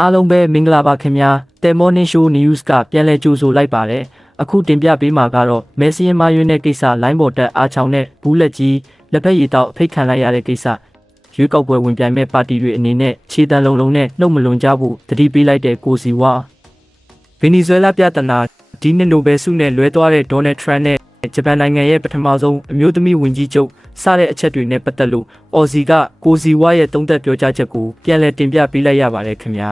အားလုံးပဲမင်္ဂလာပါခင်ဗျာတယ်မော်နင်းရှိုး news ကပြန်လည်ကြိုဆိုလိုက်ပါတယ်အခုတင်ပြပေးမှာကတော့မဲဆီယန်မာယွန်းတဲ့ကိစ္စလိုင်းပေါ်တက်အားချောင်းနဲ့ဘူးလက်ကြီးလက်ဖက်ရည်တောက်အဖိတ်ခံလိုက်ရတဲ့ကိစ္စရွေးကောက်ပွဲဝင်ပြိုင်မဲ့ပါတီတွေအနေနဲ့ခြေတံလုံးလုံးနဲ့နှုတ်မလွန်ကြဘူးတတိပေးလိုက်တဲ့ကိုစီဝါဗင်နီဇွဲလားပြဿနာဒီနှစ်နိုဘယ်ဆုနဲ့လွဲသွားတဲ့ဒေါ်နယ်ထရန့်နဲ့ဂျပန်နိုင်ငံရဲ့ပထမဆုံးအမျိုးသမီးဝင်ကြီးချုပ်စတဲ့အချက်တွေနဲ့ပတ်သက်လို့အော်စီကကိုစီဝါရဲ့တုံးသက်ပြောကြားချက်ကိုပြန်လည်တင်ပြပေးလိုက်ရပါတယ်ခင်ဗျာ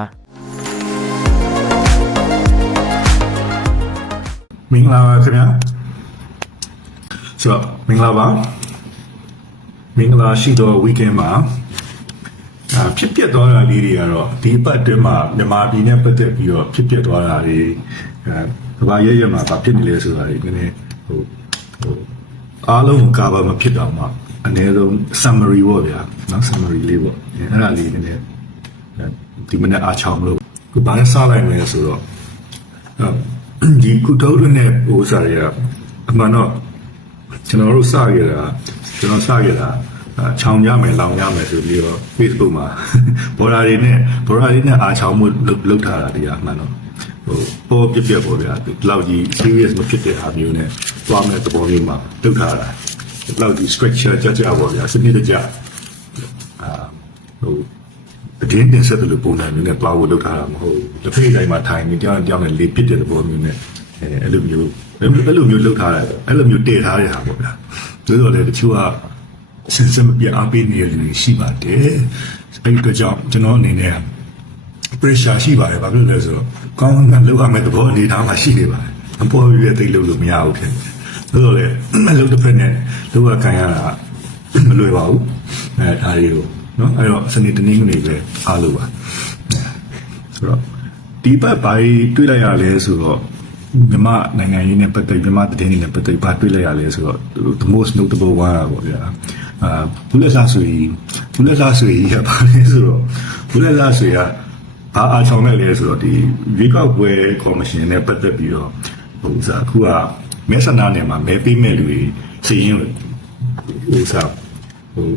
မင်္ဂလာပါခင်ဗျာဆိုတော့မင်္ဂလာပါမင်္ဂလာရှိသော weekend မှာအာဖြစ်ပျက်သွားတာလေးတွေကတော့ဒီပတ်အတွင်းမှာမြန်မာပြည်နဲ့ပတ်သက်ပြီးတော့ဖြစ်ပျက်သွားတာတွေအဲဘာရဲရဲမှာဘာဖြစ်နေလဲဆိုတာတွေနည်းနည်းဟိုဟိုအားလုံးကို cover မဖြစ်တော့မှအနည်းဆုံး summary ပေါ့ဗျာနော် summary လေးပေါ့အဲအဲ့ဒါလေးနည်းနည်းဒီမနေ့အားချောင်းလို့ကိုဘာလဲစားလိုက်မယ်ဆိုတော့ ဒီကုထုံးနဲ့ဟိုစားရအမှန်တော့ကျွန်တော်တို့စရတာကျွန်တော်စရတာအာချောင်ကြမယ်လောင်ကြမယ်ဆိုပြီးတော့ Facebook မှာဘော်ဒါတွေနဲ့ဘော်ဒါတွေနဲ့အားချောင်မှုလုပ်လုပ်ထားတာတရားအမှန်တော့ဟိုပေါ်ပြက်ပြက်ပေါ့ဗျာဒီလောက်ကြီး serious မဖြစ်တဲ့ဟာမျိုးနဲ့သွားမဲ့သဘောမျိုးမှာလုပ်ထားတာဒီလောက်ကြီး structure ကြကြပေါ့ဗျာစနစ်တကျအာဟို အတင်းတင်ဆက်တယ်လို့ပုံစံမျိုးနဲ့တွားဖို့လုပ်ထားတာမဟုတ်ဘူးတစ်ဖက်တိုင်းမှာထိုင်နေကြောင်းကြောင်းနဲ့လေပစ်တဲ့သဘောမျိုးနဲ့အဲအဲ့လိုမျိုးအဲ့လိုမျိုးလုပ်ထားတယ်အဲ့လိုမျိုးတည်ထားတဲ့ဟာပေါ့ဗျာဒါဆိုလည်းတချို့ကစင်စမပြအားပေးနေရလူတွေရှိပါတယ်အဲ့ဒီတော့ကြောင့်ကျွန်တော်အနေနဲ့ pressure ရှိပါတယ်ဘာဖြစ်လို့လဲဆိုတော့ကောင်းကောင်းလောက်ရမယ့်သဘောအနေထားမှာရှိနေပါတယ်အပေါ်ရွေးသိလို့လို့မရဘူးဖြစ်တယ်ဒါဆိုလည်းအလုပ်တစ်ဖက်နဲ့လောက်ရခံရတာမလွယ်ပါဘူးအဲဒါတွေကို နော်အဲ့တော့စနေတနင်္ဂနွေပဲအားလို့ပါဆိုတော့ဒီဘက်ဘာတွေးလိုက်ရလဲဆိုတော့မြမနိုင်ငံရေးနဲ့ပတ်သက်မြမတည်င်းနဲ့ပတ်သက်ဘာတွေးလိုက်ရလဲဆိုတော့ the most notable one อ่ะပေါ့ဗျာအာဘူးလက်စားဆိုရင်ဘူးလက်စားဆိုရင်ရပါလဲဆိုတော့ဘူးလက်စားဆိုရဘာအားဆောင်လိုက်လဲဆိုတော့ဒီရွေးကောက်ပွဲကော်မရှင်နဲ့ပတ်သက်ပြီးတော့ဟိုစားအခုကမဲဆန္ဒနယ်မှာမဲပေးမဲ့လူတွေစီရင်ဟိုစားဟို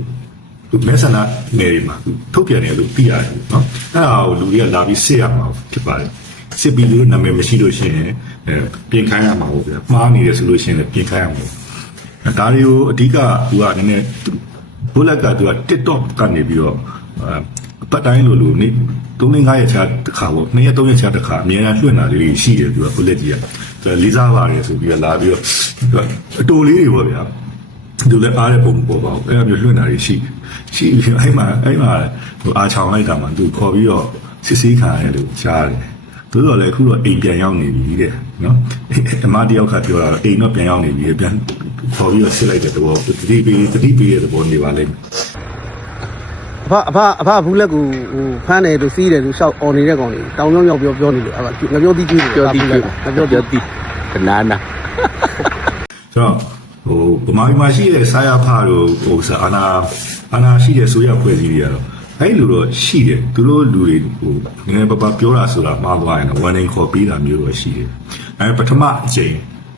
သူမဲဆန္ဒနယ်တွေမှာသူထုတ်ပြန်တယ်လို့သိရတယ်နော်အဲ့ဒါကိုလူတွေကလာပြီးစစ်ရမှာဖြစ်ပါတယ်စစ်ပြီးလို့နာမည်မရှိလို့ရှိရင်အဲပြင်ခိုင်းရမှာပေါ့ဗျာမှားနေတယ်ဆိုလို့ရှိရင်လည်းပြင်ခိုင်းရမှာပေါ့ဒါတွေကိုအဓိကသူကနည်းနည်းဘုလက်ကသူက TikTok ကနေပြီးတော့အပတ်တိုင်းလိုလိုနေ့3လ5ရက်ချာတစ်ခါပေါ့2ရက်3ရက်ချာတစ်ခါအများကြီးလွှင့်တာလေးရှိတယ်သူကဘုလက်ကြီးကသူလေးစားပါတယ်ဆိုပြီးတော့လာပြီးတော့အတိုလေးတွေပေါ့ဗျာ သူလည်းအားတဲ့ပုံပေါ်ပါဘူးအဲ့လိုမျိုးလွှင့်တာတွေရှိရှိပြီးအဲ့မှာအဲ့မှာဟိုအားချောင်လိုက်တာမှသူခေါ်ပြီးတော့စစ်ဆေးခံရတယ်လို့ကြားတယ်သို့တော်လည်းအခုတော့အိမ်ပြန်ရောက်နေပြီတဲ့နော်အမတယောက်ကပြောတာအိမ်တော့ပြန်ရောက်နေပြီပြန်ခေါ်ပြီးတော့ဆစ်လိုက်တဲ့သဘောတတိပေးတတိပေးတဲ့သဘောနေပါလိမ့်မယ်အဖအဖအဖဘူးလက်ကူဟိုဖမ်းတယ်လို့စီးတယ်လို့ရှောက်អော်နေတဲ့ကောင်လေးတောင်ကြောင်ရောက်ပြောပြောနေလို့အဲ့ဒါငါပြောပြီးကြည့်တယ်ပြောတိပြောငါပြောပြောတိကနာနာဆိုတော့ ဟိုဗမာပြည်မှာရှိတဲ့စာရဖတို့ဟိုစာအာနာအာနာရှိတဲ့ဆိုရဖွဲ့စည်းတွေကတော့အဲ့လိုတော့ရှိတယ်သူတို့လူတွေဟိုနည်းနည်းပါးပါးပြောတာဆိုတာမှားသွားရင်တော့ warning ခေါ်ပေးတာမျိုးတော့ရှိတယ်အဲပထမအချိန်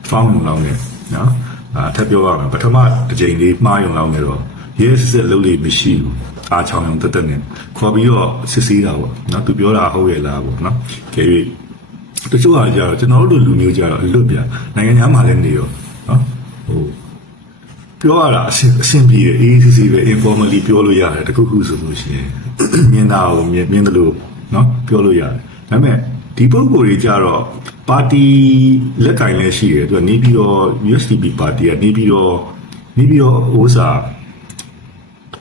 found လောက်နဲ့နော်အာထပ်ပြောရမယ်ပထမတစ်ချိန်လေးမှားရုံလောက်နဲ့တော့ရဲစစ်စစ်လုပ်လို့မရှိဘူးအားချောင်းအောင်တက်တက်နဲ့ခေါ်ပြီးတော့စစ်ဆေးတာပေါ့နော်သူပြောတာဟုတ်ရဲ့လားပေါ့နော်ကဲ၍တချို့ဟာကြတော့ကျွန်တော်တို့လူမျိုးကြတော့အလွတ်ပြနိုင်ငံသားမှလည်းနေရောနော်ဟို ပြောရတာအဆင်အဆင်ပြေတယ်အေးစစ်စစ်ပဲ informally ပြောလို့ရတယ်တခုခုဆိုလို့ရှိရင်မြင်တာကိုမြင်မြင်တယ်လို့နော်ပြောလို့ရတယ်ဒါပေမဲ့ဒီပုံကိုယ်တွေကြတော့ပါတီလက်ကင်လည်းရှိတယ်သူကနေပြီးတော့ USDP ပါတီကနေပြီးတော့နေပြီးတော့ဥစား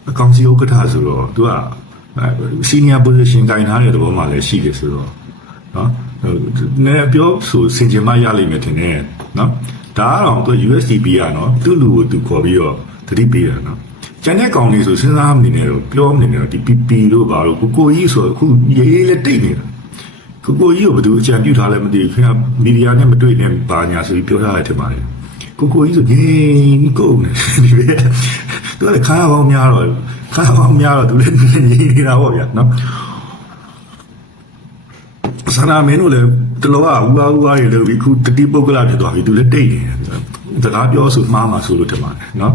အကောင်စီဥက္ကဋ္ဌဆိုတော့သူက senior position ကင်ထားတဲ့သဘောမှလည်းရှိတယ်ဆိုတော့နော်ဟိုနည်းပြောဆိုစင်ကြင်မရလိမ့်မယ်ထင်တယ်နော် ဒါကတော့သူ USDP ကနော်သူ့လူကိုသူခေါ်ပြီးတော့တတိပေးတာနော်ကျန်တဲ့ကောင်လေးဆိုစဉ်းစားမနေနဲ့တော့ပြောမနေနဲ့တော့ဒီ PP တို့ဘာလို့ကိုကိုကြီးဆိုအခုရေးရေးလက်တိတ်နေတာကိုကိုကြီးကိုဘယ်သူအကြံပြုထားလဲမသိဘူးခင်ဗျမီဒီယာနဲ့မတွေ့နဲ့ဘာညာဆိုပြီးပြောထားတယ်ထင်ပါတယ်ကိုကိုကြီးဆိုငင်းကုန်နေဒီပဲသူကလည်းခါပေါင်းများတော့ခါပေါင်းများတော့သူလည်းငင်းနေတာပေါ့ဗျာနော်ဆန္ဒမင်းတို့လည်း တလောကဥပါဥပါရေလို့ပြီးခုတတိပုဂ္ဂလဖြစ်သွားပြီသူလည်းတိတ်နေတယ်စကားပြောဆိုမှားမှာဆိုလို့ထင်ပါတယ်နော်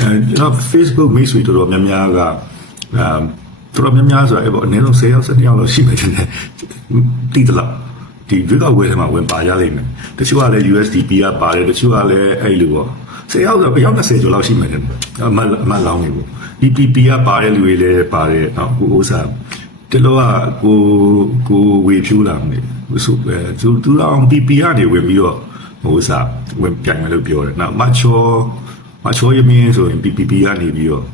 အဲကျွန်တော် Facebook မိတ်ဆွေတော်တော်များများကအဲတော်တော်များများဆိုတော့အဲ့ပေါ့အနည်းဆုံး10ယောက်17ယောက်လောက်ရှိမယ်တင်တယ်တိတလောက်ဒီရွေးကောက်ပွဲထဲမှာဝင်ပါရလိမ့်မယ်တချို့ကလည်း USDP ကပါတယ်တချို့ကလည်းအဲ့လိုပေါ့10ယောက်ဆိုတော့ဘယ်ရောက်20ကျော်လောက်ရှိမယ်တင်တယ်အမအမလောင်းနေပေါ့ DPP ကပါတဲ့လူတွေလည်းပါတယ်နော်ကိုဥစားတလောကကိုကိုဝေဖြူးလာမယ် ဆိုအဲသူသူအောင် PP ကနေဝင်ပြီးတော့ဟိုစားဝင်ပြိုင်မယ်လို့ပြောတယ်နော်မချောမချောရမင်းဆိုရင် PPP ကနေပြီးတော့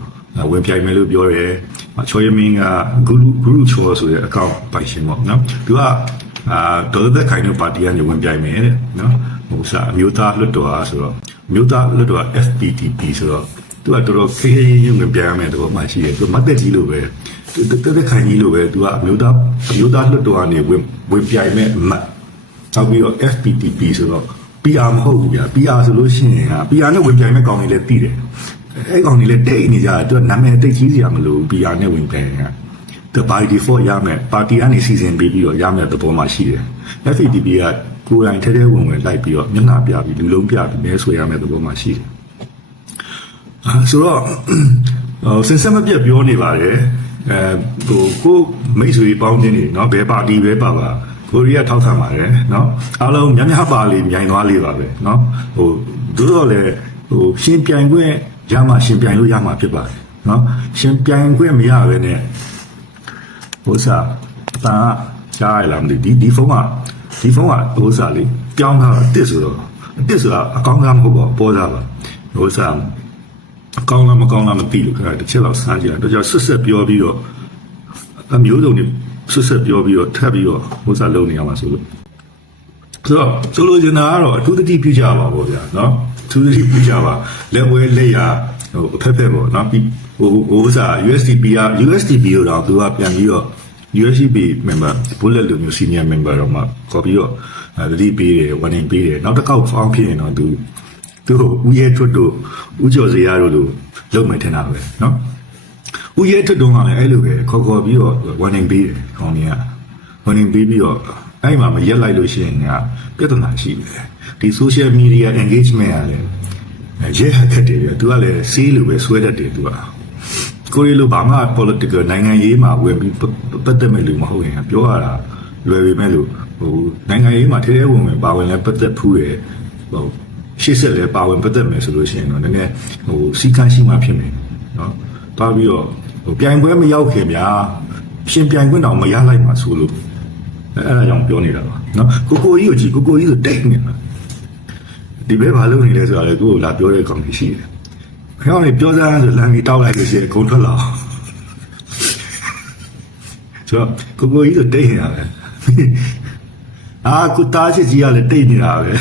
ဝင်ပြိုင်မယ်လို့ပြောတယ်။ချော်ရမင်းကဂူလူဂူလူချော်ဆိုတဲ့အကောင့်ပိုင်ရှင်ပေါ့နော်။သူကအာဒေါ်သက်ခိုင်တို့ပါတီကနေဝင်ပြိုင်မယ်တဲ့နော်။ဟိုစားအမျိုးသားလွတ်တော်အားဆိုတော့အမျိုးသားလွတ်တော် FPTP ဆိုတော့သူကတော်တော်ခေခေရုံဝင်ပြိုင်ရမယ်တော့မှရှိတယ်။သူမတ်တက်ကြီးလို့ပဲသူ တက်သက်ခိုင်ကြီးလို့ပဲသူကအမျိုးသားအမျိုးသားလွတ်တော်ကနေဝင်ဝင်ပြိုင်မဲ့အမတ်။နောက်ပြီးတော့ FPTP ဆိုတော့ PR မဟုတ်ဘူးဗျာ PR ဆိုလို့ရှိရင်က PR နဲ့ဝင်ပြိုင်မဲ့ကောင်တွေလည်းတည်တယ်အဲ့ကောင်တွေလည်းတိတ်နေကြတယ်သူကနာမည်တိတ်ကြီးစရာမလိုဘူး PR နဲ့ဝင်ပြိုင်ရင်ကသူ by default ရမယ်ပါတီကနေစီစဉ်ပေးပြီးတော့ရမယ်သဘောမှရှိတယ် FPTP ကကိုယ်တိုင်ထဲထဲဝင်ဝင်လိုက်ပြီးတော့မျက်နှာပြပြီးလူလုံးပြပြီးမဲဆွေရမယ်သဘောမှရှိတယ်အာဆိုတော့ဟိုစင်စက်မပြတ်ပြောနေပါတယ် အဲဟိုကိုမိတ်ဆွေပေါင်းတင်နေเนาะဘယ်ပါတီပဲပါပါကိုရီးယားထောက်ခံပါတယ်เนาะအားလုံးများများပါလေမြိုင်သွားလေးပါပဲเนาะဟိုတို့တော့လေဟိုရှင်ပြိုင်ခွင့်ရမှရှင်ပြိုင်လို့ရမှာဖြစ်ပါတယ်เนาะရှင်ပြိုင်ခွင့်မရဘဲနဲ့ဟိုစားတာကြားရလားမသိဒီဒီဖုန်းကဒီဖုန်းကဟိုစားလေးပြောင်းတာတစ်ဆိုတော့တစ်ဆိုတာအကောင်းကားမဟုတ်ပါဘူးပေါ်စားပါဟိုစား ကောင်းလားမကောင်းလားမသိလို့ခါတစ်ချက်လောက်စမ်းကြည့်လိုက်တော့ကြောင့်ဆွတ်ဆက်ပြောပြီးတော့အမျိုးစုံတွေဆွတ်ဆက်ပြောပြီးတော့ထပ်ပြီးတော့ဟိုစားလုပ်နေရမှာဆိုလို့ဆိုတော့ဆိုလိုချင်တာကတော့အထူးသတိပြုကြပါဗောဗျာနော်အထူးသတိပြုကြပါလက်ဝဲလက်ရဟိုအဖက်ဖက်ပေါ့နော်ပြီးဟိုဟိုဥစား USDP က USDP ကိုတော့သူကပြန်ပြီးတော့ USDP member bullet လိုမျိုး senior member တော့မှခေါ်ပြီးတော့သတိပေးတယ် warning ပေးတယ်နောက်တစ်ခေါက်ဖောင်းဖြစ်ရင်တော့သူ သူဦးရဲထွတ်တို့ဦးကျော်စရာတို့လိုလုပ်မယ်ထင်တာပဲနော်ဦးရဲထွတ်တို့ကလည်းအဲ့လိုပဲခေါ်ခေါ်ပြီးတော့ warning ပေးတယ်ခေါင်းကြီးက warning ပေးပြီးတော့အဲ့မှာမရက်လိုက်လို့ရှိရင်ကပြဿနာရှိတယ်ဒီ social media engagement ကလည်းရဲဟက်ခက်တယ်ပြသူကလည်းစေးလိုပဲဆွဲတတ်တယ်သူကကိုရီလိုဘာမှ political နိုင်ငံရေးမှာဝင်ပြီးပတ်သက်မဲ့လူမဟုတ်ရင်ပြောရတာလွယ်ပေမဲ့လို့ဟိုနိုင်ငံရေးမှာထဲထဲဝင်ဝင်ပါဝင်လဲပတ်သက်ဖူးရဟို ရှေ့ဆက်လည်းပါဝင်ပတ်သက်မယ်ဆိုလို့ရှိရင်တော့နည်းနည်းဟိုစီကန်းရှိမှဖြစ်မယ်နော်သွားပြီးတော့ဟိုပြိုင်ပွဲမရောက်ခင်ဗျာရှင်ပြိုင်ခွင့်တောင်မရလိုက်ပါဆိုလို့အဲ့ဒါကြောင့်ပြောနေတာပါနော်ကိုကိုကြီးကိုကြည့်ကိုကိုကြီးဆိုတိတ်နေတာဒီဘက်ဘာလုပ်နေလဲဆိုတာလေသူ့ကိုလာပြောတဲ့ကောင်ကြီးရှိတယ်ခင်ဗျားကပြောစမ်းဆိုလမ်းကြီးတောက်လိုက်လို့ရှိရင်ဂုံထွက်လာဆိုကိုကိုကြီးဆိုတိတ်နေတာပဲအာကုတားချစ်ကြီးကလည်းတိတ်နေတာပဲ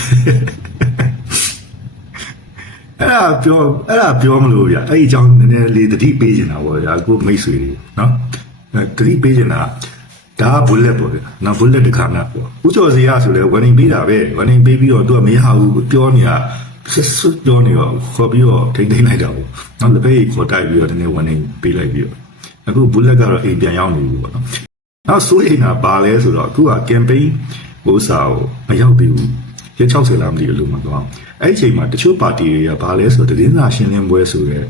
အဲ့ဒါပြောအဲ့ဒါပြောမလို့ဗျအဲ့ဒီအကြောင်းနည်းနည်းလေးတတိပေးနေတာပေါ့ဗျာကိုမိတ်ဆွေတွေနော်အဲတတိပေးနေတာဒါက bullet ပေါ့ဗျာနော် bullet တခါမှပေါ့ဦးကျော်စရာဆိုလဲ warning ပေးတာပဲ warning ပေးပြီးတော့သူကမရဘူးပြောနေတာဆွတ်ဆွတ်ပြောနေတော့ခေါ်ပြီးတော့ထိမ့်ထိမ့်လိုက်တာပေါ့နော်တပည့်ခေါ်တိုက်ပြီးတော့ဒီနေ့ warning ပေးလိုက်ပြီးတော့အခု bullet ကတော့အိမ်ပြန်ရောက်နေပြီပေါ့နော်နောက်ဆိုရင်ကဘာလဲဆိုတော့အခုက campaign ဟိုစာကိုမရောက်သေးဘူး ရက်60လားမသိဘူးလို့မှတော့အဲ့ဒီအချိန်မှာတချို့ပါတီတွေကဘာလဲဆိုတော့တည်င်းစာရှင်းလင်းပွဲဆိုတဲ့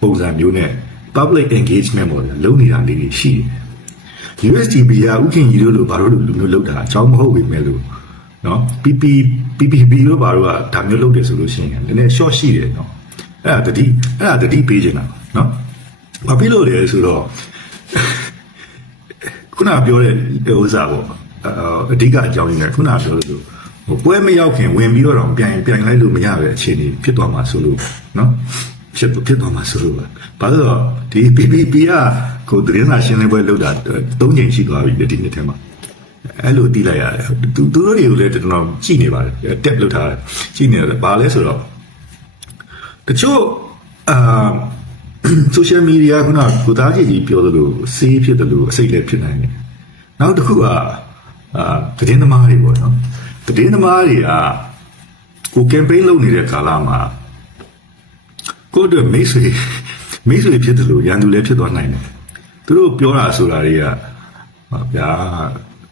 ပုံစံမျိုးနဲ့ public engagement ပေါ်လုံနေတာလေးတွေရှိတယ် USDB ကဥခင်ကြီးတို့လိုဘာလို့လူမျိုးလောက်တာအကြောင်းမဟုတ်ပေမဲ့လို့နော် PP PPB လို့ဘာလို့ကဒါမျိုးလုပ်တယ်ဆိုလို့ရှိရင်လည်းနည်း short ရှိတယ်နော်အဲ့ဒါတတိအဲ့ဒါတတိပေးချင်တာနော်ဘာဖြစ်လို့လဲဆိုတော့ခုနပြောတဲ့ဥစ္စာပေါ့အဓိကအကြောင်းရင်းနဲ့ခုနပြောလို့ ပွဲမရောက်ခင်ဝင်ပြီးတော့ပြန်ပြန်လိုက်လို့မရတဲ့အခြေအနေဖြစ်သွားမှာဆိုလို့နော်ဖြစ်ဖြစ်သွားမှာဆိုလို့ဘာလို့တော့ဒီ PPP ကကိုတရင်လာရှင်းလင်းပွဲလုပ်တာ၃ချိန်ရှိသွားပြီဒီနေ့ထဲမှာအဲ့လိုတီးလိုက်ရတယ်သူသူတို့တွေကိုလည်းကျွန်တော်ကြည့်နေပါတယ်တက်လုပ်ထားတယ်ကြည့်နေတယ်ဘာလဲဆိုတော့တချို့အာ social media ကကိုသားကြီးကြီးပြောသလိုစေးဖြစ်တယ်လို့အစိတ်လည်းဖြစ်နိုင်တယ်နောက်တစ်ခုကအာသတင်းသမားတွေပေါ့နော် သတင်းသမားတွေကကို campaign လုပ်နေတဲ့ကာလမှာကိုယ့်အတွက်မိတ်ဆွေမိတ်ဆွေဖြစ်တယ်လို့ရန်သူလည်းဖြစ်သွားနိုင်တယ်သူတို့ပြောတာဆိုတာတွေကဟာဗျာ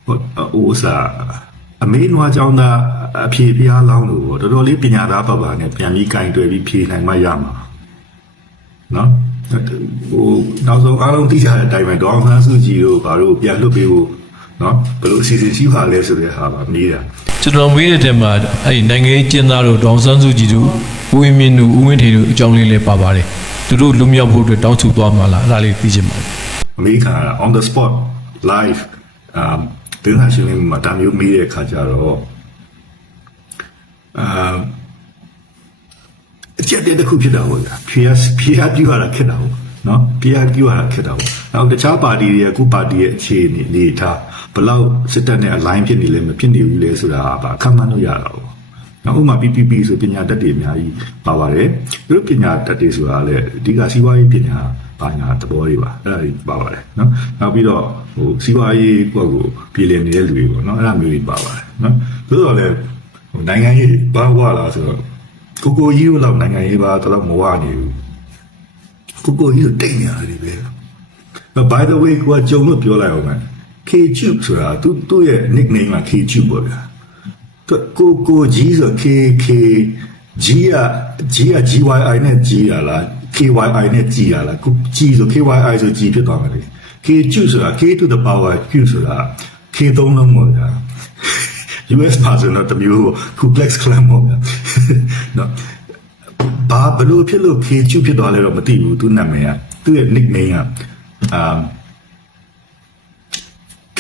ဟိုဥစားအမေနွားကြောင်းသားအဖြေဖျားလောင်းလို့တော်တော်လေးပညာသားပတ်ပါနဲ့ပြန်ပြီးကင်တွယ်ပြီးဖြေနိုင်မှရမှာနော်ဟိုနောက်ဆုံးအားလုံးသိကြတဲ့အတိုင်းပဲဒေါအောင်ဆန်းစုကြည်တို့ဘာလို့ပြန်လွတ်ပေးဖို့ နော်ဘယ်လိုအစီအစဉ်ရှိပါလဲဆိုတဲ့ဟာပါမေးတာကျွန်တော်မေးတဲ့တဲမှာအဲ့ဒီနိုင်ငံရေးကျင်းသားတို့ဒေါအောင်ဆန်းစုကြည်တို့ဦးဝင်းမြင့်တို့ဦးဝင်းထေတို့အကြောင်းလေးလည်းပါပါတယ်သူတို့လူမြောက်ဖို့အတွက်တောင်းဆိုသွားမှာလားအဲ့ဒါလေးသိချင်ပါတယ်အမေရိကန်က on the spot live အမ်တင်းဟာရှင်မှာတာမျိုးမေးတဲ့အခါကျတော့အမ်အချက်တည်းတစ်ခုဖြစ်တာပေါ့ဗျာဖြေရဖြေရပြရတာခက်တာပေါ့နော်ဖြေရပြရတာခက်တာပေါ့နောက်တခြားပါတီတွေအခုပါတီရဲ့အခြေအနေအနေထား ဘယ်လောက်စစ်တပ်နဲ့ align ဖြစ်နေလဲမဖြစ်နေဘူးလေဆိုတာကအခက်မှန်းလို့ရတာပေါ့နောက်ဥပမာ PPP ဆိုပညာတတ်တွေအများကြီးပါပါတယ်သူတို့ပညာတတ်တွေဆိုတာလည်းအဓိကစီးပွားရေးပညာဘာညာသဘောတွေပါအဲ့ဒါတွေပါပါတယ်နော်နောက်ပြီးတော့ဟိုစီးပွားရေးဘက်ကိုပြည်လည်နေတဲ့လူတွေပေါ့နော်အဲ့ဒါမျိုးတွေပါပါတယ်နော်သို့တော်လည်းဟိုနိုင်ငံရေးဘာဝလာဆိုတော့ကိုကိုကြီးတို့လောက်နိုင်ငံရေးပါတော့မဝနေဘူးကိုကိုကြီးတို့တိတ်နေရတယ်ပဲ But by the way ကိုကကြုံလို့ပြောလိုက်အောင်မယ် K-Tube ဆိုတာသူသူ့ရဲ့ nickname က K-Tube ပေါ့ဗျာသူကိုကိုကြီးဆို K K G က G က GYI နဲ့ G ရလား KYI နဲ့ G ရလားကို G ဆို KYI ဆို G ဖြစ်သွားမယ်လေ K-Tube ဆိုတာ K to the power Q ဆိုတာ K သုံးလုံးပေါ့ဗျာ US ပါဆိုတော့တမျိုး complex clan ပေါ့ဗျာနော်ဘာဘလို့ဖြစ်လို့ K-Tube ဖြစ်သွားလဲတော့မသိဘူးသူနာမည်ကသူ့ရဲ့ nickname ကအာ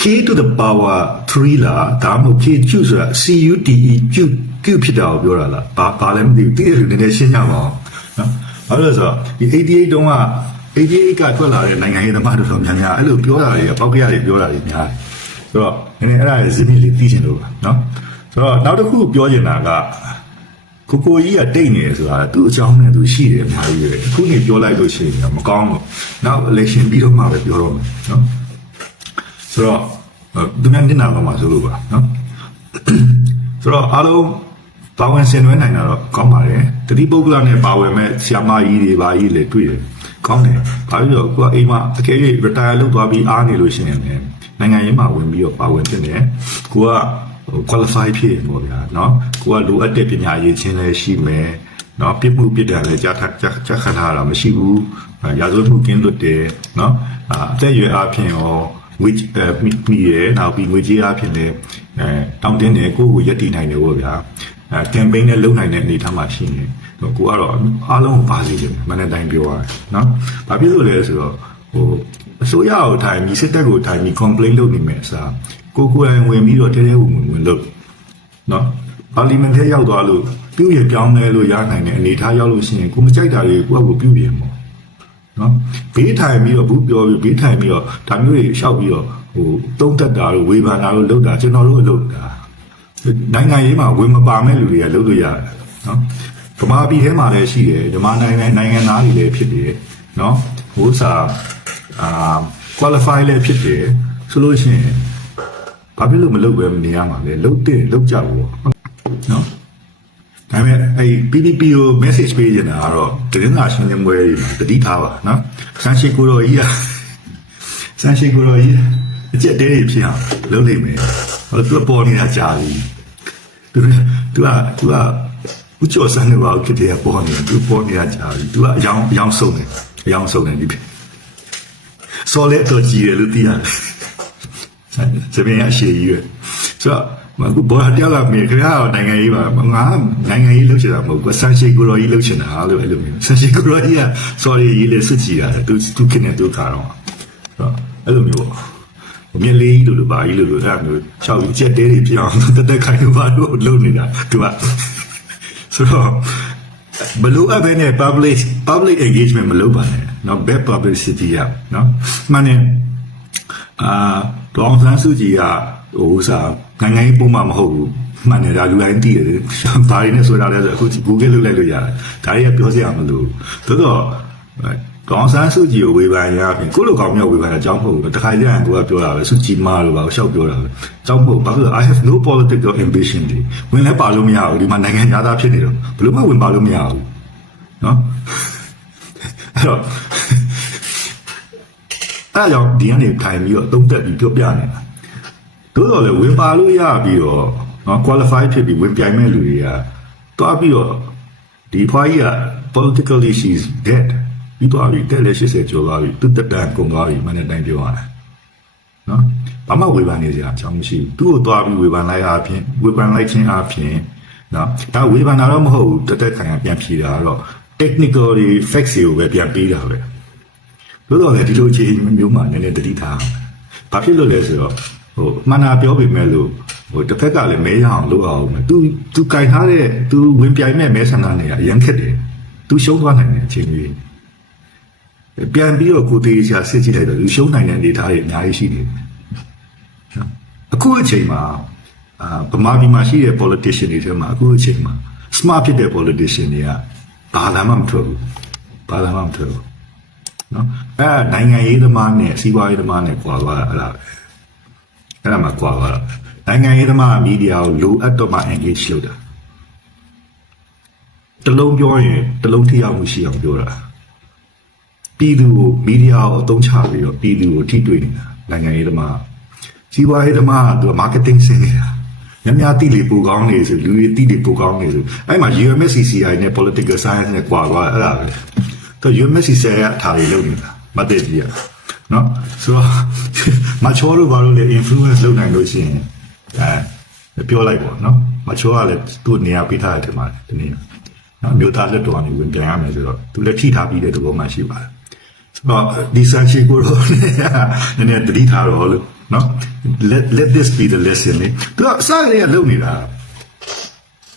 k to the power 3လားဒါမှမဟုတ် k ကျုဆိုတာ c u t e ကျုကျုဖြစ်တာကိုပြောတာလားဘာဘာလဲမသိဘူးတကယ်လို့နည်းနည်းရှင်းကြပါအောင်နော်ဘာလို့လဲဆိုတော့ဒီ88တုန်းက88ကထွက်လာတဲ့နိုင်ငံရေးသမားတို့တော်များများအဲ့လိုပြောတာတွေကပောက်ကရတွေပြောတာတွေများတယ်ဆိုတော့နည်းနည်းအဲ့ဒါရဲ့ဇမီလေးသိချင်လို့ပါနော်ဆိုတော့နောက်တစ်ခုပြောချင်တာကကိုကိုကြီးကတိတ်နေတယ်ဆိုတာသူ့အကြောင်းနဲ့သူရှိတယ်အများကြီးပဲအခုနေပြောလိုက်လို့ရှိရင်မကောင်းဘူးနောက် election ပြီးတော့မှပဲပြောတော့မယ်နော် ဆိုတော့သူများတင်တာပါမှာဆိုလို့ပါနော်ဆိုတော့အားလုံးပါဝင်ဆင်နွှဲနိုင်တာတော့ကောင်းပါတယ်တတိပုဂ္ဂလနဲ့ပါဝင်မဲ့ဆ iam မကြီးတွေပါကြီးလည်းတွေ့တယ်ကောင်းတယ်ဘာဖြစ်လို့ကိုကအိမ်မှာအကယ်၍ retire လုပ်သွားပြီးအားနေလို့ရှိရင်လည်းနိုင်ငံရေးမှာဝင်ပြီးတော့ပါဝင်ဖြစ်တယ်ကိုက qualify ဖြစ်ရင်ပေါ့ဗျာเนาะကိုကလိုအပ်တဲ့ပညာရေးချင်းလည်းရှိမယ်เนาะပြစ်မှုပြစ်ဒဏ်လည်းကြားထားကြားခံထားတာမရှိဘူးရာဇဝတ်မှုကင်းလွတ်တယ်เนาะအသက်အရွယ်အပြင်ရော ငွေအဲမိမိရယ်နောက်ပြီးငွေကြေးအဖြစ်လည်းအဲတောင်းတင်းတယ်ကိုယ့်ကိုရက်တည်နိုင်တယ်ပေါ့ဗျာအဲကမ်ပိန်းနဲ့လုပ်နိုင်တဲ့အနေအထားမှာရှိနေတော့ကိုကတော့အားလုံးကိုပါစီတယ်မနေ့တိုင်းပြောရတယ်နော်ဘာဖြစ်လို့လဲဆိုတော့ဟိုအစိုးရကိုထိုင်ပြီးစစ်တပ်ကိုထိုင်ပြီး complain လုပ်နေမယ်အစားကိုကိုယ်တိုင်ဝင်ပြီးတော့တဲတဲဝင်ဝင်လုပ်နော်ပါလီမန်ထဲရောက်သွားလို့ပြုရပြောင်းလဲလို့ရနိုင်တဲ့အနေအထားရောက်လို့ရှိရင်ကိုမကြိုက်တာတွေကိုယ့်အကိုပြုပြင်ပေါ့ နော်ဘေးထိုင်ပြီးတော့ဘူးပြောပြီးဘေးထိုင်ပြီးတော့ဒါမျိုးတွေရှောက်ပြီးတော့ဟိုတုံးတက်တာတို့ဝေဖန်တာတို့လုပ်တာကျွန်တော်တို့လုပ်တာနိုင်ငံရေးမှာဝင်မပါမဲ့လူတွေကလုပ်လို့ရတယ်နော်ဗမာပြည်ထဲမှာလည်းရှိတယ်ဗမာနိုင်ငံနိုင်ငံသားတွေလည်းဖြစ်တယ်နော်ဟိုစာအာ qualify လည်းဖြစ်တယ်ဆိုလို့ရှိရင်ဘာဖြစ်လို့မလုပ်ပဲမနေရမှာလဲလုပ်တဲ့လုပ်ကြဘူးပေါ့နော် ဒါပေမဲ့အဲ့ PPP ကို message ပေးနေတာကတော့တင်းနာရှင်းလင်းပွဲတွေမှာတတိထားပါနော်ဆန်ရှိကိုရောကြီးကဆန်ရှိကိုရောကြီးအကျက်တဲတွေဖြစ်အောင်လုပ်နိုင်မယ်ဟိုသူကပေါ်နေတာကြာပြီသူကသူကသူကဦးကျော်စံနေပါဦးဖြစ်တယ်ပေါ်နေသူပေါ်နေတာကြာပြီသူကအယောင်အယောင်ဆုံးတယ်အယောင်ဆုံးတယ်ဒီစော်လက်တော့ကြည်တယ်လို့သိရတယ်စပင်းရရှည်ကြီးပဲဆိုတော့ မကူဘောတယောက်ကမြေခင်ဗျားတော့နိုင်ငံရေးပါငါနိုင်ငံရေးလုပ်ချင်တာမဟုတ်ဘူးဆန်ရှိကိုရောကြီးလုပ်ချင်တာလို့အဲ့လိုမျိုးဆန်ရှိကိုရောကြီးက sorry ရေးလေစစ်ကြည့်တာသူသူခင်နေသူခါတော့ဆိုတော့အဲ့လိုမျိုးပေါ့မြက်လေးလို့လို့ပါကြီးလို့လို့အဲ့လိုမျိုးရှောက်ပြီးချက်တဲတွေပြအောင်တက်တက်ခိုင်းလို့ပါလို့လုပ်နေတာသူကဆိုတော့ဘလို့အဘယ်နဲ့ public public engagement မလုပ်ပါနဲ့เนาะ bad publicity ရเนาะမှန်တယ် အာဒေါအောင်ဆန်းစုကြည်ကဟိုဥစား နိုင်ငံရေးပုံမှန်မဟုတ်ဘူးမှန်တယ်ဒါလူတိုင်းသိတယ်ဘာရင်းနဲ့ဆိုတာလဲဆိုအခု Google လုပ်လိုက်လို့ရတယ်ဒါတွေကပြောစရာမလိုဘူးသို့တော့ဒေါအောင်ဆန်းစုကြည်ကိုဝေဖန်ရပြင်ကိုလိုကောင်မြောက်ဝေဖန်တာအကြောင်းမဟုတ်ဘူးတခါကျရင်ကိုကပြောတာပဲစုကြည်မာလို့ပါရှောက်ပြောတာပဲအကြောင်းမဟုတ်ဘာလို့လဲ I have no political ambition တွေဝင်လဲပါလို့မရဘူးဒီမှာနိုင်ငံသားဖြစ်နေတော့ဘယ်လို့မှဝင်ပါလို့မရဘူးเนาะအဲ့တော့ အဲ့ဒါကြောင့်ဒီကနေထိုင်ပြီးတော့သုံးသက်ပြီးပြောပြနေတာ သို့တော်လည်းဝင်ပါလို့ရပြီးတော့နော် qualify ဖြစ်ပြီးဝင်ပြိုင်မဲ့လူတွေကတွားပြီးတော့ဒီဖွားကြီးက politically she's dead ပြီးသွားပြီတက်လက်80ကျော်သွားပြီသူတက်တန်ကုန်သွားပြီမနေ့တိုင်းပြောရတယ်နော်ဘာမှဝေဖန်နေစရာအကြောင်းမရှိဘူးသူ့ကိုသွားပြီးဝေဖန်လိုက်အားဖြင့်ဝေဖန်လိုက်ခြင်းအားဖြင့်နော်ဒါဝေဖန်တာတော့မဟုတ်ဘူးတက်တက်ခံရပြန်ဖြေတာတော့ technical တွေ facts တွေကိုပဲပြန်ပေးတာပဲလို့တော့လေဒီလိုအခြေအနေမျိုးမှာနည်းနည်းတတိထားဘာဖြစ်လို့လဲဆိုတော့ ဟိုမှန်တာပြောပေမဲ့လို့ဟိုတစ်ဖက်ကလည်းမဲရအောင်လုပ်အောင်မယ် तू तू ကြိုင်ထားတဲ့ तू ဝင်ပြိုင်မဲ့မဲဆန္ဒနေရအရန်ခက်တယ် तू ရှုံးသွားနိုင်တဲ့အချိန်ကြီးပြန်ပြီးတော့ကိုသေးချာစစ်ကြည့်လိုက်တော့ तू ရှုံးနိုင်တဲ့အနေအထားတွေအများကြီးရှိနေတယ်အခုအချိန်မှာအာဗမာပြည်မှာရှိတဲ့ politician တွေထဲမှာအခုအချိန်မှာ smart ဖြစ်တဲ့ politician တွေကဘာလာမှမထွက်ဘူးဘာလာမှမထွက်ဘူးနော်အဲနိုင်ငံရေးသမားနဲ့စီးပွားရေးသမားနဲ့ကွာသွားတာအဲ့ဒါပဲ အဲ့ဒါမှကွာသွားတာနိုင်ငံရေးသမားမီဒီယာကိုလိုအပ်တော့မှ engage လုပ်တာတလုံးပြောရင်တလုံးထိရောက်မှုရှိအောင်ပြောတာပြည်သူကိုမီဒီယာကိုအသုံးချပြီးတော့ပြည်သူကိုထိတွေ့နေတာနိုင်ငံရေးသမားစီးပွားရေးသမားကသူက marketing ဆင်းနေတာများများတိလေပူကောင်းနေဆိုလူတွေတိလေပူကောင်းနေဆိုအဲ့မှာ UMSCCI နဲ့ political science နဲ့ကွာသွားအဲ့ဒါပဲသူ UMSCCI ကအထားတွေလုပ်နေတာမတည့်ကြီးရ နော်ဆိုတော့မချောတို့ဘာလို့လဲ influence လုပ်နိုင်လို့ရှိရင်အဲပြောလိုက်ပေါ့နော်မချောကလည်းသူ့နေရာပေးထားတယ်ထင်ပါတယ်ဒီနေ့နော်မြို့သားလက်တော်ကနေဝင်ပြန်ရမယ်ဆိုတော့သူလည်းထိထားပြီးတဲ့သဘောမှရှိပါတယ်ဆိုတော့ဒီဆန်ချီကိုတော့နည်းနည်းတတိထားတော့လို့နော် let let this be the lesson လေသူကအစကတည်းကလုပ်နေတာ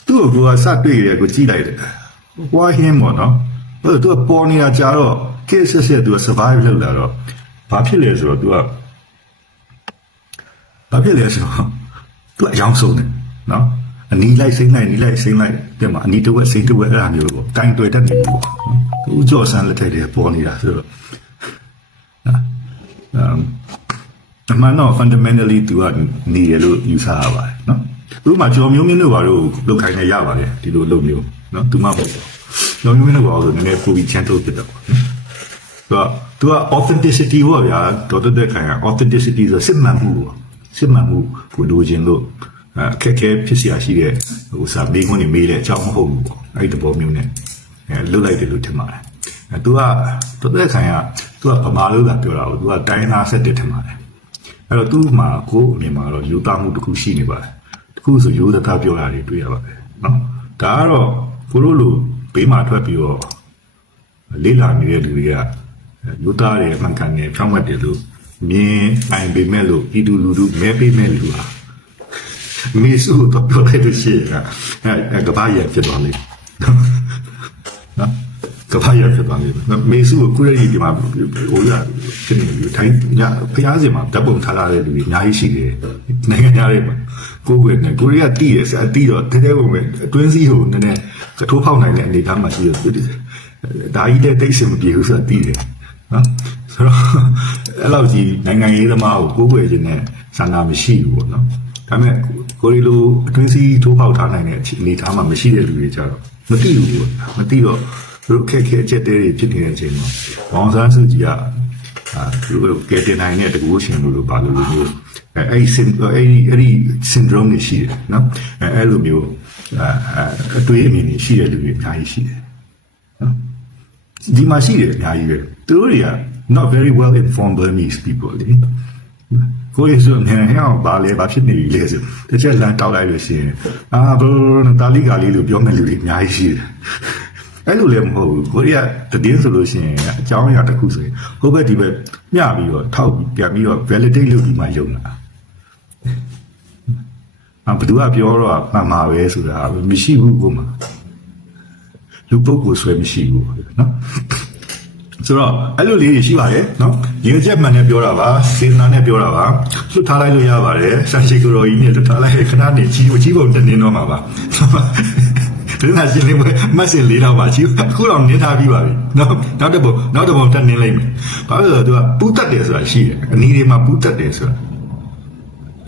သူ့ကိုကစတွေ့ရကိုကြည့်လိုက်တယ်ဝါဟင်းပေါ့နော်ဟိုသူကပေါ်နေတာကြာတော့ case ဆက်ဆက်သူက survive လုပ်လာတော့ ဘာဖြစ်လဲဆိုတော့သူကဘာဖြစ်လဲဆိုတော့သူအယောင်ဆုံးတယ်နော်အနီးလိုက်စိမ့်လိုက်နီးလိုက်စိမ့်လိုက်ပြန်မှာအနီးတစ်ဝက်စိမ့်တစ်ဝက်အဲ့ဒါမျိုးပေါ့တိုင်တွေ့တတ်နေပေါ့နော်သူဦးကျော်ဆန်းလက်ထက်တည်းပေါ်နေတာဆိုတော့နော်အမ်အမှန်တော့ fundamentally သူကနေရလို့ယူဆရပါတယ်နော်ဥပမာကျော်မျိုးမျိုးတို့ဘာလို့လုတ်ခိုင်းနေရပါတယ်ဒီလိုလုပ်မျိုးနော်သူမှမဟုတ်ဘူးကျော်မျိုးမျိုးတို့ဘာလို့နည်းနည်းပိုပြီး gentle ဖြစ်တော့နော်သူက သူက authenticity ပေါ့ဗျာဒေါက်တာတက်ခိုင်က authenticity ဆိုစစ်မှန်မှုပေါ့စစ်မှန်မှုကိုလိုချင်လို့အခက်ခဲဖြစ်စရာရှိတဲ့ဟိုစာမေးခွန်းတွေမေးတဲ့အကြောင်းမဟုတ်ဘူးပေါ့အဲ့ဒီသဘောမျိုးနဲ့အဲလွတ်လိုက်တယ်လို့ထင်ပါတယ်အဲသူကဒေါက်တာခိုင်ကသူကဗမာလိုကပြောတာကိုသူကတိုင်းသားဆက်တက်ထင်ပါတယ်အဲ့တော့သူ့မှာကိုယ်အမြင်မှာတော့ယူသားမှုတစ်ခုရှိနေပါတယ်တစ်ခုဆိုယူသားပြောတာတွေတွေ့ရပါတယ်နော်ဒါကတော့ကိုလိုလိုဘေးမှာထွက်ပြီးတော့လေးလာနေတဲ့လူတွေက ယူသားတွေအမှန်ကန်နေဖြောင်းမှတ်တယ်လို့မြင်နိုင်ပေမဲ့လို့ဤသူလူလူမဲပေးမဲ့လူဟာမေစုတော့ပြောလိုက်လို့ရှိရင်အဲကဘာရဖြစ်သွားလိမ့်နော်ကဘာရဖြစ်သွားလိမ့်မေစုကိုကုရရီဒီမှာဟိုရဖြစ်နေပြီထိုင်းညဖျားစင်မှာဓာတ်ပုံထားလာတဲ့လူတွေအများကြီးရှိတယ်နိုင်ငံသားတွေမှာကိုယ်ကကိုရီးယားတီးရစအတီးတော့တဲတဲပုံပဲအတွင်းစည်းကိုနည်းနည်းကထိုးဖောက်နိုင်တဲ့အနေအထားမှာရှိတယ်ဒါကြီးတဲ့တိတ်စင်မပြေဘူးဆိုတာတီးတယ် နော်ဆိုတော့အဲ့လောက်ကြီးနိုင်ငံရေးသမားကိုကိုးကွယ်ခြင်းနဲ့ဆန္ဒမရှိဘူးပေါ့နော်ဒါပေမဲ့ကိုရီလိုအတွင်းစည်းထိုးဖောက်ထားနိုင်တဲ့အနေအထားမှာမရှိတဲ့လူတွေကြတော့မသိဘူးပေါ့မသိတော့သူတို့ခက်ခဲအချက်တဲတွေဖြစ်နေတဲ့အချိန်မှာဘောင်ဆန်းစုကြည်ကအာသူတို့ကဲတင်နိုင်တဲ့တကူရှင်လို့လို့ပါလို့လို့မျိုးအဲအဲ့ဒီအဲ့ဒီအဲ့ဒီ syndrome တွေရှိတယ်နော်အဲအဲ့လိုမျိုးအာအတွေးအမြင်တွေရှိတဲ့လူတွေအများကြီးရှိတယ်နော် ဒီမှာရှိတယ်အများကြီးပဲသူတို့တွေက not very well informed Burmese people လေကိုယ်ဆိုနေဟောဘာလဲဘာဖြစ်နေပြီလဲဆိုတချို့လမ်းတောက်လိုက်လို့ရှိရင်အာဘလို့တာလီကာလေးလို့ပြောမဲ့လူတွေအများကြီးရှိတယ်အဲ့လိုလည်းမဟုတ်ဘူးကိုရီးယားတည်င်းဆိုလို့ရှိရင်အကြောင်းအရာတစ်ခုဆိုရင်ဟိုဘက်ဒီဘက်မျှပြီးတော့ထောက်ပြီးပြန်ပြီးတော့ validate လုပ်ပြီးမှယုံတာအဘသူကပြောတော့မှန်ပါပဲဆိုတာမရှိဘူးကိုမှ လူပုဂ္ဂိုလ်ဆွဲမရှိဘူးနော်ဆိုတော့အဲ့လိုလေးတွေရှိပါတယ်နော်ရေချက်မှန်နဲ့ပြောတာပါစေတနာနဲ့ပြောတာပါလွတ်ထားလိုက်လို့ရပါတယ်ဆန်ရှိကိုရောကြီးနဲ့လွတ်ထားလိုက်ခဏနေကြီးကြီးပုံတင်နေတော့မှာပါဒီနေ့ရှင်လေးမဆင်လေးတော့ပါကြီးအခုတော့နင်းထားပြီးပါပြီနော်နောက်တစ်ပုံနောက်တစ်ပုံတက်နင်းလိုက်မယ်ဘာလို့လဲဆိုတော့သူကပူတက်တယ်ဆိုတာရှိတယ်အနီးတွေမှာပူတက်တယ်ဆိုတာ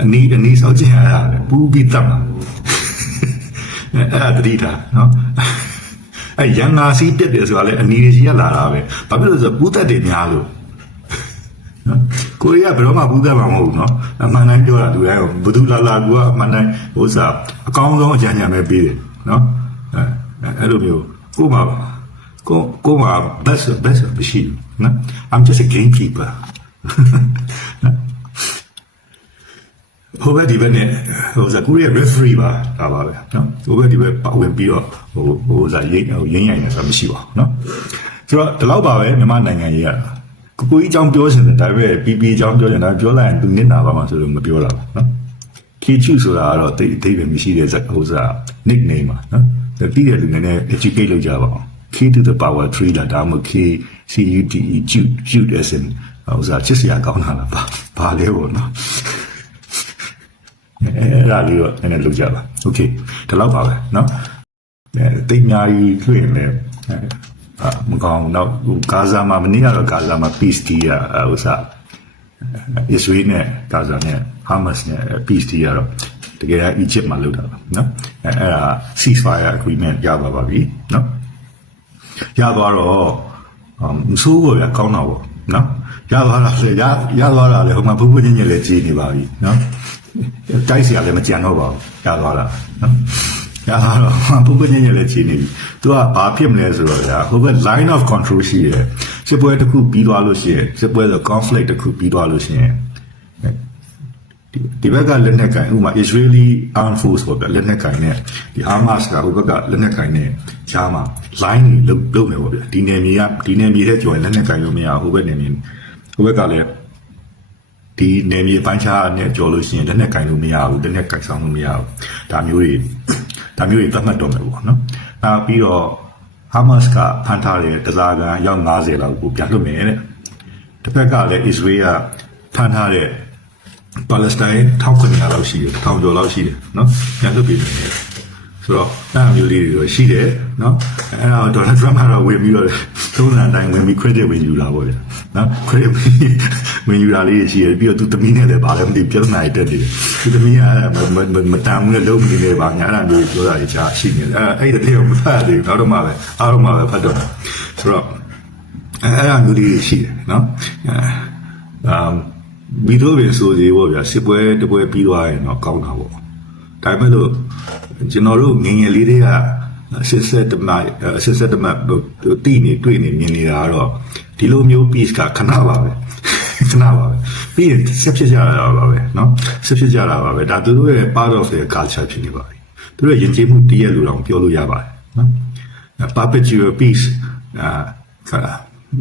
အနီးအနီးစောင့်ကြည့်ရတာပူပြီးတက်မှာအဲ့ဒါတတိတာနော် အဲရန်ငါစီးတက်တယ်ဆိုတာလေအနီကြီးကလာတာပဲဘာဖြစ်လို့လဲဆိုတော့ပူးသက်တယ်များလို့နော်ကိုရီးယားဘယ်တော့မှပူးသက်မှာမဟုတ်ဘူးနော်အမှန်တိုင်းပြောတာသူကဘသူလာလာကအမှန်တိုင်းဟိုစားအကောင်းဆုံးအကြံဉာဏ်ပဲပေးတယ်နော်အဲအဲ့လိုမျိုးကို့မှာကိုကိုမှာ best best မရှိဘူးနော် I'm just a gamekeeper ဟိုဘက်ဒီဘက်နဲ့ဟိုစကူရဲ့ referee ပါဒါပါပဲနော်ဟိုဘက်ဒီဘက်ပါဝင်ပြီးတော့ဟိုဟိုစားရိတ်ဟိုရင်းရိုင်နေဆိုတာမရှိပါဘူးနော်ဆိုတော့ဒီလောက်ပါပဲမြန်မာနိုင်ငံရေးရတာကိုကိုကြီးအကြောင်းပြောချင်တယ်ဒါပေမဲ့ PP အကြောင်းပြောချင်တာပြောလိုက်ရင်သူနစ်နာပါမှဆိုလို့မပြောတာပါနော် K2 ဆိုတာကတော့တိတ်အတိတ်ပဲမရှိတဲ့ဇက်ဟိုစား nickname ပါနော်ဒါတည်တဲ့လူနည်းနည်း educate လုပ်ကြပါအောင် K to the power 3လာဒါမှမဟုတ် K C U T E cute cute as in ဟိုစားချစ်စရာကောင်းတာလားပါဘာလဲပေါ့နော် အဲ့ဒါလေးတော့နည်းနည်းလုပ်ကြပါโอเคဒီလောက်ပါပဲเนาะအဲတိတ်အများကြီးလွှင့်နေအာမကောင်းတော့ဟိုဂါဇာမှာမနေ့ကတော့ဂါဇာမှာ peace deal ရဟိုစားအစ္စရေးနဲ့ဂါဇာနဲ့ဟာမတ်နဲ့ peace deal ရတော့တကယ်အီဂျစ်မှာလုပ်တာပါเนาะအဲအဲ့ဒါ ceasefire agreement ရပါပါပြီเนาะရသွားတော့မဆိုးဘူးဗျာကောင်းတာပေါ့เนาะရသွားတာလေရရသွားတာလေဟိုမှာဘုဘွချင်းချင်းလည်းကြီးနေပါပြီเนาะ တိုက်စရာလည်းမကြံတော့ပါဘူးရသွားတာနော်ရသွားတော့ပုဂ္ဂိုလ်ညက်လည်းခြေနေပြီသူကဘာဖြစ်မလဲဆိုတော့ဗျာဟိုဘက် line of control ရှိရယ်စစ်ပွဲတစ်ခုပြီးသွားလို့ရှိရယ်စစ်ပွဲဆို conflict တစ်ခုပြီးသွားလို့ရှိရင်ဒီဘက်ကလက်နက်ကင်ဥမာ Israeli Armed Force ပေါ့ဗျလက်နက်ကင်နဲ့ဒီ Hamas ကဟိုဘက်ကလက်နက်ကင်နဲ့ရှားမှာ line တွေလုတ်လုတ်နေပေါ့ဗျဒီနယ်မြေကဒီနယ်မြေထဲကျော်လက်နက်ကင်လို့မရဟိုဘက်နယ်မြေဟိုဘက်ကလည်း ဒီနယ်မြေပိုင်းခြားနဲ့ကြော်လို့ရှိရင်လက်နဲ့ကင်လို့မရဘူးလက်နဲ့ကင်ဆောင်လို့မရဘူးဒါမျိုးတွေဒါမျိုးတွေသတ်မှတ်တော့မယ်ပေါ့နော်နောက်ပြီးတော့ဟာမတ်စ်ကဖန်ထားတဲ့တစားကန်ရောက်90လောက်ကိုပြန်လွှတ်မယ်တဲ့တစ်ဖက်ကလည်းအစ္စရေးကဖန်ထားတဲ့ပါလက်စတိုင်း1900လောက်ရှိတယ်1000ကျော်လောက်ရှိတယ်နော်ပြန်လွှတ်ပြီးတယ် ဆိုတော့အဲ့အမျိုးလေးတွေတော့ရှိတယ်နော်အဲ့ဒါဒေါ်နယ်ထရမ့်ကတော့ဝင်ပြီးတော့သုံးစံတိုင်းဝင်ပြီး credit ဝင်ယူလာပေါ့ဗျာနော် credit ဝင်ယူလာလေးရှိရပြီးတော့သူသမီးနဲ့လည်းဗာလည်းမသိပြဿနာတွေတက်နေတယ်သူသမီးကမမမတန်ဘူးလည်းလုံးမနေလေပါညာအဲ့ဒါမျိုးပြောတာတွေချာရှိနေတယ်အဲ့အဲ့တဲ့ကိုမဖတ်သေးဘူးနောက်တော့မှပဲအားတော့မှပဲဖတ်တော့ဆိုတော့အဲ့ဒါမျိုးလေးရှိတယ်နော်အဲအမ်ဗီဒီယိုပဲဆိုသေးပေါ့ဗျာစစ်ပွဲတပွဲပြီးသွားရင်တော့ကောင်းတာပေါ့ဒါပေမဲ့လို့ ကျွန်တော်တို့ငငယ်လေးတွေကစစ်ဆက်တမစစ်ဆက်တမတီးနေတွေ့နေမြင်နေတာကတော့ဒီလိုမျိုး piece ကခဏပါပဲခဏပါပဲပြီးရင်ဆက်ဖြစ်ကြတာပါပဲเนาะဆက်ဖြစ်ကြတာပါပဲဒါသူတို့ရဲ့ part of their culture ဖြစ်နေပါပြီသူတို့ယဉ်ကျေးမှုတည့်ရလို့တော့ပြောလို့ရပါတယ်เนาะ perpetual peace အာခါ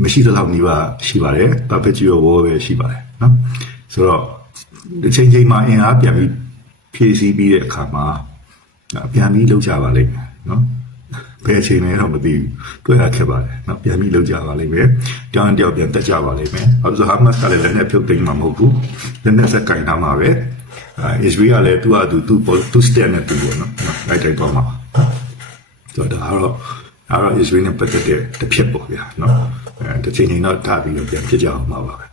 မရှိသလောက်နေပါရှိပါတယ် perpetual war ပဲရှိပါတယ်เนาะဆိုတော့ဒီချိန်ချိန်မှာအင်အားပြန်ပြီးဖြည့်ဆည်းပြီးတဲ့အခါမှာ အပြန်ပြီးလောက်ကြပါလိမ့်မယ်နော်ဘယ်အချိန်လဲတော့မသိဘူးတွေ့ရခဲ့ပါတယ်နော်ပြန်ပြီးလောက်ကြပါလိမ့်မယ်တောင်းတယောက်ပြန်တက်ကြပါလိမ့်မယ်ဘာလို့ဆိုဟာမတ်ကလည်းလည်းနဲ့ဖြုတ်သိမ်းမှာမဟုတ်ဘူးလည်းနဲ့ဆက်ကင်ထားမှာပဲအဲအစ္စရေးကလည်းသူ့အတူသူ့သူ့စတန်နဲ့သူ့ပေါ့နော်လိုက်တိုက်သွားမှာဆိုတော့ဒါကတော့ဒါတော့ Israel နဲ့ပတ်သက်တဲ့တစ်ဖြစ်ပေါ့ဗျာနော်အဲတစ်ချိန်ချိန်တော့ထပြီးတော့ပြန်ဖြစ်ကြအောင်ပါပါပဲ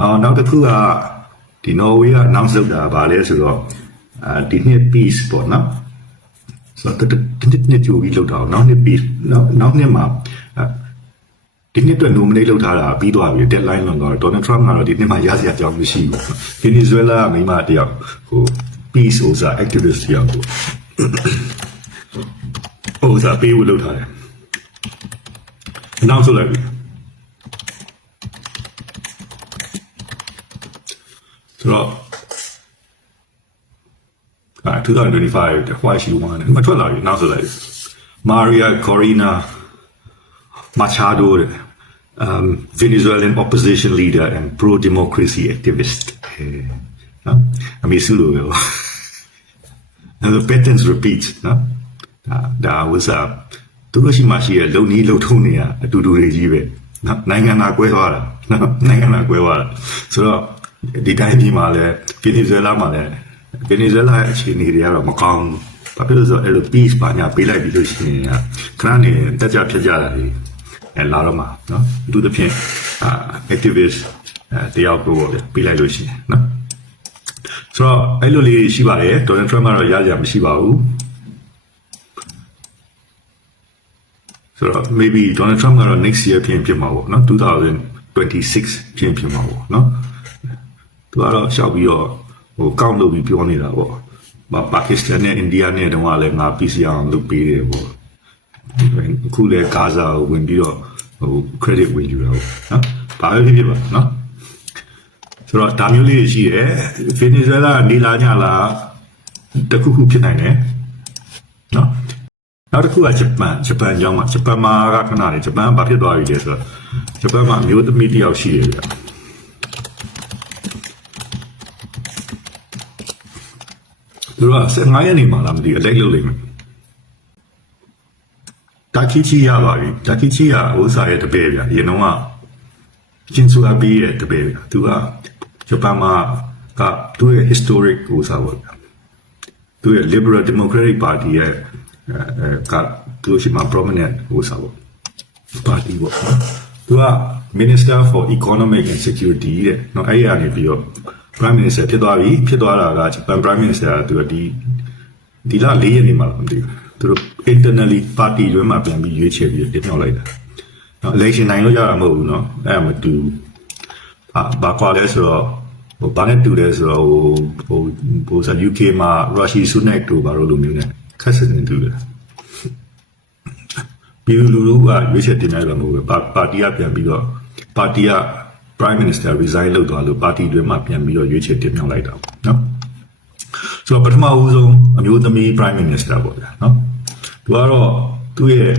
အော်နောက်တစ်ခုကဒီ Norway က announce လုပ်တာဗာလဲဆိုတော့ ဒီနှစ် peace ပေါ့နော်ဆိုတော့တစ်နှစ်ကြိုပြီးလောက်တာနောက်နှစ် peace နောက်နောက်နှစ်မှာဒီနှစ်အတွက် nominate လုပ်ထားတာပြီးသွားပြီ deadline လွန်သွားတော့ Donald Trump ကတော့ဒီနှစ်မှာရစရာအကြောင်းမရှိဘူး Venezuela ကမိမတယောက်ဟို peace ဥစား activist တယောက်ကိုဥစားပေးဖို့လုပ်ထားတယ်နောက်ဆိုလိုက်ပြီဆိုတော့ uh, 2025 why she won မထွက်လာပြီနောက်ဆိုလိုက် Maria Corina Machado um, Venezuelan opposition leader and pro-democracy activist နော်အမေစုလိုပဲ and the patterns repeat နော်ဒါဒါ was a သူတို့ရှိမှရှိရဲ့လုံနီးလုံထုံးနေရအတူတူတွေကြီးပဲနော်နိုင်ငံသာကွဲသွားတာနော်နိုင်ငံသာကွဲသွားတာဆိုတော့ဒီတိုင်းပြည်မှာလည်းဗီနီဇွဲလားမှာလည်း ဗီနီဇွဲလားရဲ့အခြေအနေတွေကတော့မကောင်းဘူးဘာဖြစ်လို့ဆိုတော့အဲ့လို peace ပါညာပေးလိုက်ပြီးလို့ရှိရင်ခဏနေတက်ကြဖြစ်ကြတာတွေအဲလာတော့မှာနော်အထူးသဖြင့်အာ activist အဲတယောက်ကိုပေါ့ဗျပေးလိုက်လို့ရှိရင်နော်ဆိုတော့အဲ့လိုလေးရှိပါတယ်ဒေါ်နယ်ထရမ့်ကတော့ရကြမရှိပါဘူးဆိုတော့ maybe Donald Trump ကတော့ next year ပြင်ဖြစ်မှာပေါ့နော်2026ပြင်ဖြစ်မှာပေါ့နော်သူကတော့ရှောက်ပြီးတော့ ဟိုကောက်လုပ်ပြီးပြောနေတာပေါ့ပါကစ္စတန်နဲ့အိန္ဒိယနဲ့တုန်းကလည်းငါ PC အောင်လုပ်ပေးတယ်ပေါ့အခုလေဂါဇာကိုဝင်ပြီးတော့ဟို credit ဝင်ယူတာပေါ့နော်ဘာပဲဖြစ်ဖြစ်ပါနော်ဆိုတော့ဒါမျိုးလေးရှိတယ် Venezuela နေလာညလာတခုခုဖြစ်နိုင်တယ်နော်နောက်တစ်ခုကဂျပန်ဂျပန်ကြောင်းမှာဂျပန်မှာကခဏလေးဂျပန်ကဘာဖြစ်သွားပြီလဲဆိုတော့ဂျပန်မှာအမျိုးသမီးတစ်ယောက်ရှိတယ်ဗျ သူတို့က15ရက်နေမှလားမသိဘူးအလိုက်လုပ်လိမ့်မယ်တာကီချီရပါပြီတာကီချီရဥစားရဲ့တပည့်ဗျာရင်းတော့ကကျင်းစုအပီးရဲ့တပည့်ဗျာသူကဂျပန်မှာကသူ့ရဲ့ historic ဥစားပေါ့ဗျာသူ့ရဲ့ liberal democratic party ရဲ့ကသူရှိမှာ prominent ဥစားပေါ့ party ပေါ့သူက minister for economic and security တဲ့နော်အဲ့ရနေပြီးတော့ prime minister ဖြစ်သွားပြီဖြစ်သွားတာကဂျပန် prime minister ကသူကဒီဒီလ၄ရက်နေမှာလားမသိဘူးသူတို့ internally party တွင်းမှာပြန်ပြီးရွေးချယ်ပြီးတင်မြှောက်လိုက်တာနော် election နိုင်လို့ရတာမဟုတ်ဘူးနော်အဲ့မတူဘာဘာကွာလဲဆိုတော့ဟိုဘာနဲ့တူလဲဆိုတော့ဟိုဟိုဟိုဆို UK မှာ Rishi Sunak တို့ဘာလို့လိုမျိုး ਨੇ ခက်စင်နေတူတယ်ပြည်သူလူထုကရွေးချယ်တင်လိုက်တာမဟုတ်ဘူးပါတီကပြန်ပြီးတော့ပါတီက prime minister resign လုပ်သွားလို့ပါတီတွင်မှပြန်ပြီးတော့ရွေးချယ်တင်မြှောက်လိုက်တာပေါ့နော်ဆိုတော့ပထမဦးဆုံးအမျိုးသမီး prime minister ပေါ့ဗျာနော်သူကတော့သူ့ရဲ့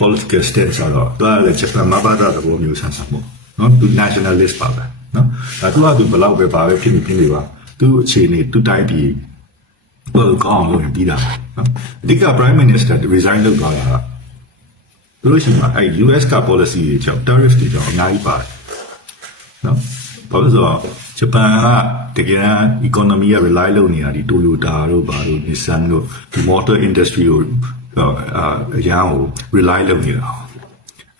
political stance ဆိုတော့သူကလည်းဂျပန်မှာပါတာတော့မျိုးဆန်းဆန်းပေါ့နော်သူ nationalist ပါပဲနော်ဒါသူကသူဘယ်လောက်ပဲပါပဲဖြစ်နေဖြစ်နေပါသူ့အခြေအနေသူ့တိုင်းပြည်ဘယ်ကောင်းလို့ပြီးတာနော်အဓိက prime minister resign လုပ်သွားတာကသူတို့ရှိမှာအဲ US က policy တွေကြောင့် tariff တွေကြောင့်အများကြီးပါတယ် နော်ဘာလို့လဲဆိုတော့ဂျပန်ကတကယ်တမ်း economy က rely လုပ်နေတာဒီ Toyota တို့ဘာလို့ Nissan တို့ဒီ motor industry ကိုအာအရာကို rely လုပ်နေတာ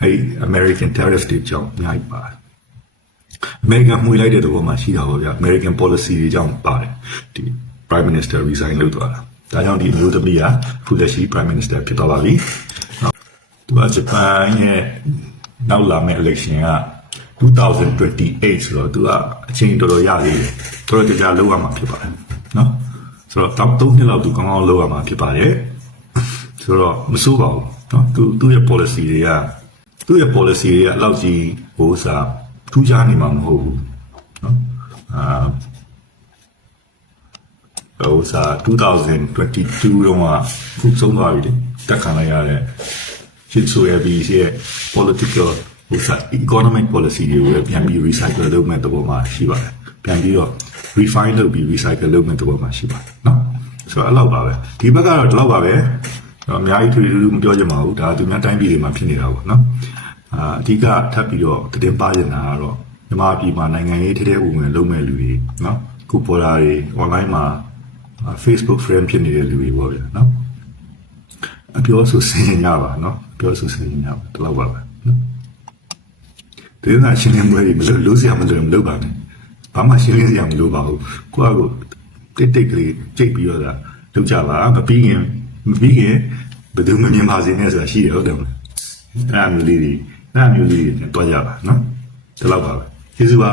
အဲ American tariff တွေကြောင့်အများကြီးပါတယ် American မှွေလိုက်တဲ့သဘောမှာရှိတာပေါ့ဗျာ American policy တွေကြောင့်ပါတယ်ဒီ Prime Minister resign လုပ်သွားတာဒါကြောင့်ဒီအမျိုးသမီးကအခုလက်ရှိ Prime Minister ဖြစ်သွားပါပြီနော်သူကဂျပန်ရဲ့နောက်လာမယ့် election က 2028ဆိုတော့သူကအချိန်တော်တော်ရသေးတယ်တော်တော်ကြာကြာလောက်ရမှာဖြစ်ပါတယ်နော်ဆိုတော့တောက်သုံးနှစ်လောက်သူကောင်းကောင်းလောက်ရမှာဖြစ်ပါတယ်ဆိုတော့မစိုးပါဘူးနော်သူသူ့ရဲ့ policy တွေကသူ့ရဲ့ policy တွေကအလောက်ကြီးဟိုစားထူးခြားနေမှာမဟုတ်ဘူးနော်အာဟိုစား2022တော့ကခုဆုံးသွားပြီလေတက်ခံလိုက်ရတဲ့ရှင်းဆိုရပြီးရဲ့ political ဟိုစာ economic policy တွေကိုလည်းပြန်ပြီး recycle လုပ်မဲ့သဘောမှာရှိပါတယ်ပြန်ပြီးတော့ refine လုပ်ပြီး recycle လုပ်မဲ့သဘောမှာရှိပါတယ်နော်ဆိုတော့အဲ့လောက်ပါပဲဒီဘက်ကတော့ဒီလောက်ပါပဲအများကြီးထွေထွေမပြောချင်ပါဘူးဒါသူများတိုင်းပြည်တွေမှာဖြစ်နေတာပေါ့နော်အာအဓိကထပ်ပြီးတော့တည်င်းပါရင်တာကတော့မြန်မာပြည်မှာနိုင်ငံရေးထဲထဲဝင်ဝင်လုပ်မဲ့လူတွေနော်ခုပေါ်လာတွေ online မှာ Facebook friend ဖြစ်နေတဲ့လူတွေပေါ့ဗျာနော်အပြောဆိုဆင်ရင်ရပါနော်အပြောဆိုဆင်ရင်ရပါတလောက်ပါပဲ နော်ဒီနေ့ရှင်းလင်းပွဲတွေမလို့လို့စရာမလိုမလို့ပါနဲ့ဘာမှရှင်းလင်းစရာမလိုပါဘူးကိုယ့်အကိုတိတ်တိတ်ကလေးကြိတ်ပြီးတော့လုပ်ကြပါမပြီးရင်မပြီးရင်ဘယ်သူမှမြင်ပါစေနဲ့ဆိုတာရှိရဟုတ်တယ်မလားအဲ့အမျိုးလေးတွေအဲ့အမျိုးလေးတွေတွားကြပါနော်တလောက်ပါပဲကျေးဇူးပါ